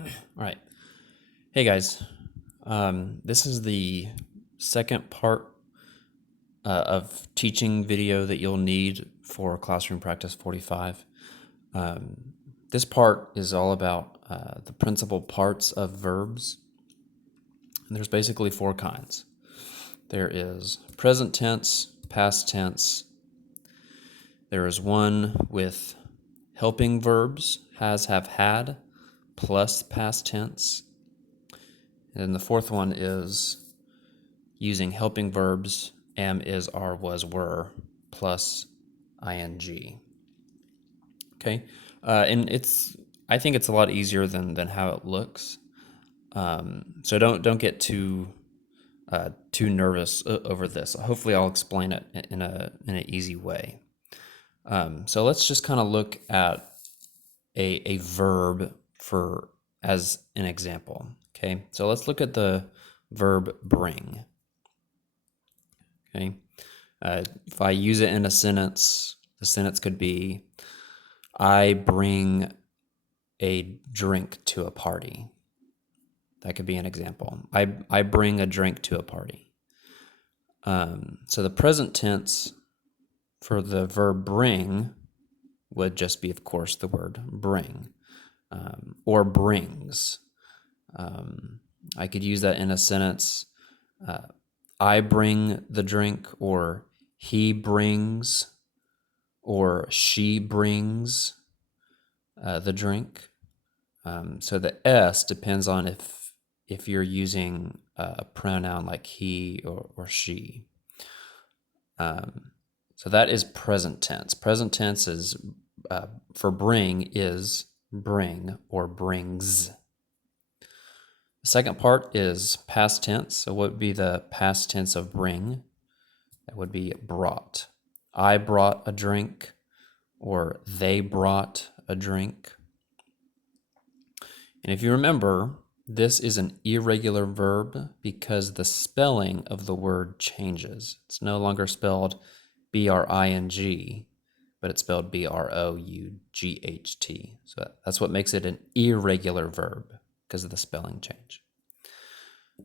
All right. Hey guys. This is the second part of teaching video that you'll need for Classroom Practice 45. This part is all about the principal parts of verbs. And there's basically four kinds. There is present tense, past tense. There is one with helping verbs, has, have, had, plus past tense. And then the fourth one is using helping verbs, am, is, are, was, were, plus ing. Okay, and I think it's a lot easier than how it looks. So don't get too nervous over this. Hopefully, I'll explain it in an easy way. So let's just kind of look at a verb as an example. Okay, so let's look at the verb bring. Okay, if I use it in a sentence, the sentence could be, I bring a drink to a party. That could be an example. I bring a drink to a party. So the present tense for the verb bring would just be, of course, the word bring, or brings. I could use that in a sentence. I bring the drink, or he brings, or she brings the drink. So the S depends on if you're using a pronoun like he or she. So that is present tense. Present tense is for bring is bring or brings. The second part is past tense. So what would be the past tense of bring? That would be brought. I brought a drink, or they brought a drink. And if you remember, this is an irregular verb because the spelling of the word changes. It's no longer spelled B-R-I-N-G, but it's spelled B-R-O-U-G-H-T. So that's what makes it an irregular verb, because of the spelling change.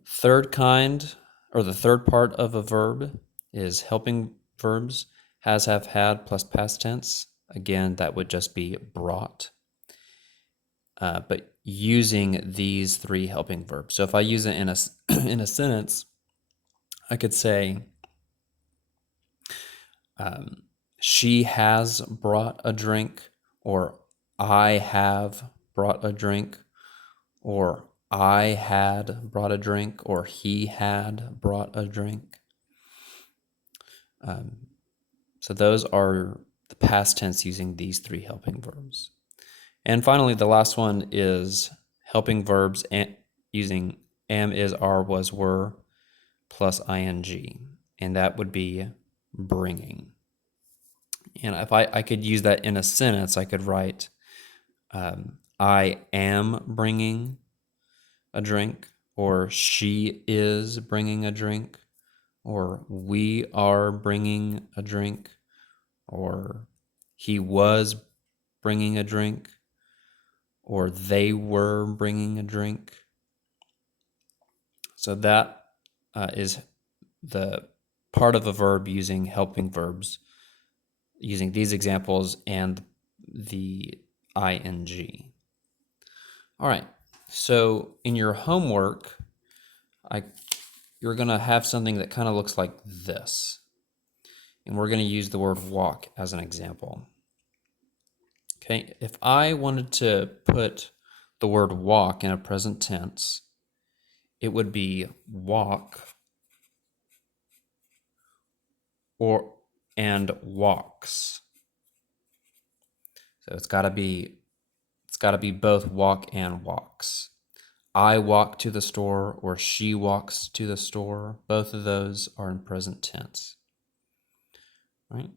Third kind, or the third part of a verb, is helping verbs, has, have, had, plus past tense. Again, that would just be brought. But using these three helping verbs. So if I use it in a in a sentence, I could say, she has brought a drink, or I have brought a drink, or I had brought a drink, or he had brought a drink. So those are the past tense using these three helping verbs. And finally, the last one is helping verbs using am, is, are, was, were, plus ing. And that would be bringing. And if I could use that in a sentence, I could write, I am bringing a drink, or she is bringing a drink, or we are bringing a drink, or he was bringing a drink, or they were bringing a drink. So that is the part of a verb using helping verbs, using these examples and the ing. All right, so in your homework, you're going to have something that kind of looks like this. And we're going to use the word walk as an example. Okay, if I wanted to put the word walk in a present tense, it would be walk and walks. So it's got to be both walk and walks. I walk to the store, or she walks to the store. Both of those are in present tense. Right?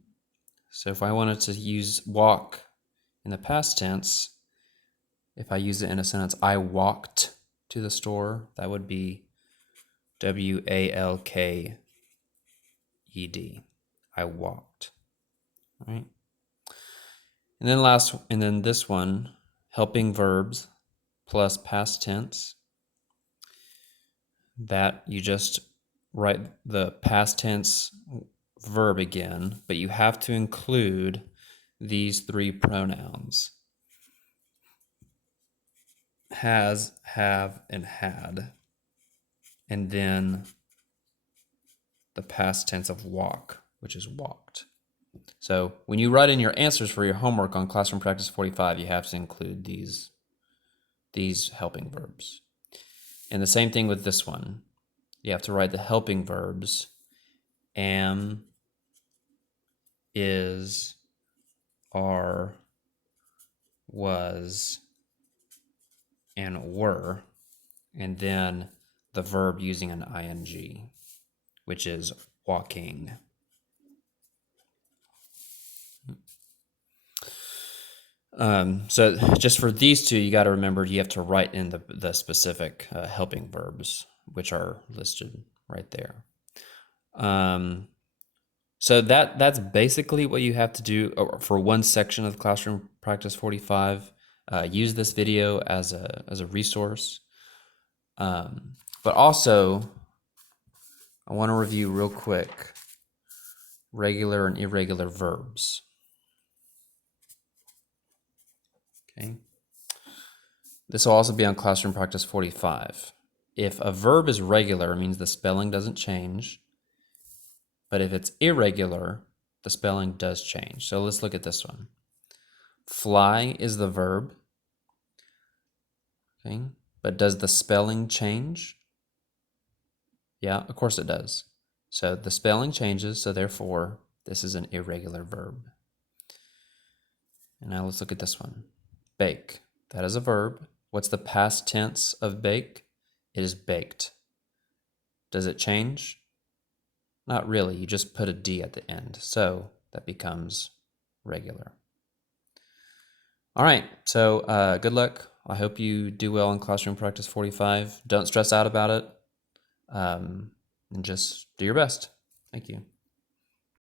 So if I wanted to use walk in the past tense, if I use it in a sentence, I walked to the store, that would be W-A-L-K-E-D. I walked. Right? And then this one, helping verbs, plus past tense, that you just write the past tense verb again, but you have to include these three pronouns: has, have, and had, and then the past tense of walk, which is walked. So when you write in your answers for your homework on Classroom Practice 45, you have to include these helping verbs. And the same thing with this one. You have to write the helping verbs: am, is, are, was, and were, and then the verb using an ing, which is walking. So just for these two, you got to remember you have to write in the specific helping verbs, which are listed right there. So that's basically what you have to do for one section of Classroom Practice 45. Use this video as a resource. But also, I want to review real quick regular and irregular verbs. Okay. This will also be on Classroom Practice 45. If a verb is regular, it means the spelling doesn't change. But if it's irregular, the spelling does change. So let's look at this one. Fly is the verb. Okay. But does the spelling change? Yeah, of course it does. So the spelling changes, so therefore this is an irregular verb. And now let's look at this one. Bake. That is a verb. What's the past tense of bake? It is baked. Does it change? Not really. You just put a D at the end. So that becomes regular. All right. So good luck. I hope you do well in Classroom Practice 45. Don't stress out about it. And just do your best. Thank you.